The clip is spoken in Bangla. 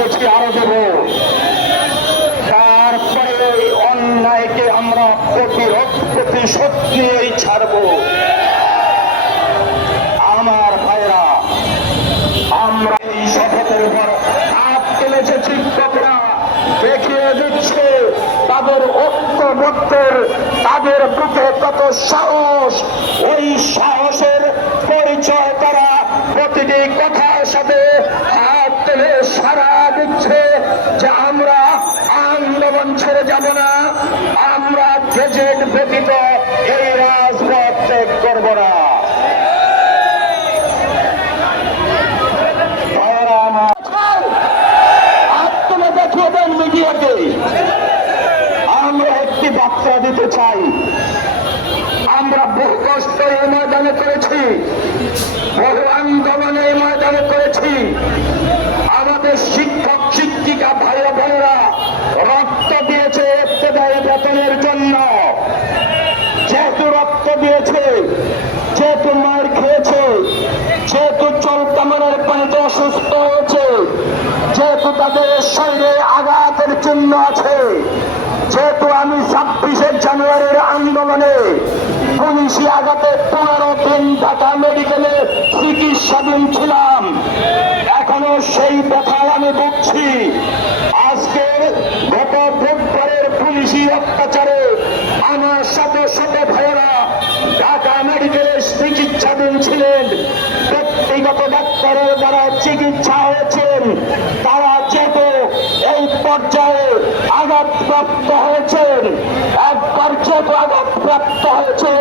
চেয়েছি আরও দেব। তারপরে ওই অন্যায়কে আমরা প্রতিরোধ প্রতিশোধ নিয়েই ছাড়ব। আমার ভাইরা, আমরা এই শপথের উপর হাত তুলেছে, শিক্ষকরা দেখিয়ে দিচ্ছে, তাদের ঐক্যবদ্ধের, তাদের বুকে কত সাহস ওই সাহস আন্দোলন ছেড়ে যাব না। আমরা গেজেট ব্যতীত এই রাজপথ ত্যাগ করব না। একটি দিতে চাই। আমরা কষ্ট করেছি। আমাদের শিক্ষক শিক্ষিকা ভাই বোনেরা রক্ত দিয়েছে বেতনের জন্য। যেহেতু রক্ত দিয়েছে, যেহেতু মার খেয়েছে, যেহেতু চল কামানের পানিতে অসুস্থ হয়েছে, যেহেতু তাদের শরীরে আঘাতের চিহ্ন আছে, যেহেতু আমি ছাব্বিশে জানুয়ারির আন্দোলনে পুলিশি আঘাতে পনেরো দিন ঢাকা মেডিকেলে চিকিৎসাধীন ছিলাম। এখনও সেই ব্যথায় আমি ভুগছি। সাথে শত ভাইয়েরা, ঢাকা মেডিকেলে চিকিৎসাধীন ছিলেন। ব্যক্তিগত ডাক্তারের দ্বারা চিকিৎসা হয়েছেন। তারা যেহেতু এই পর্যায়ে আঘাতপ্রাপ্ত হয়েছেন। একবার যেহেতু আঘাতপ্রাপ্ত হয়েছে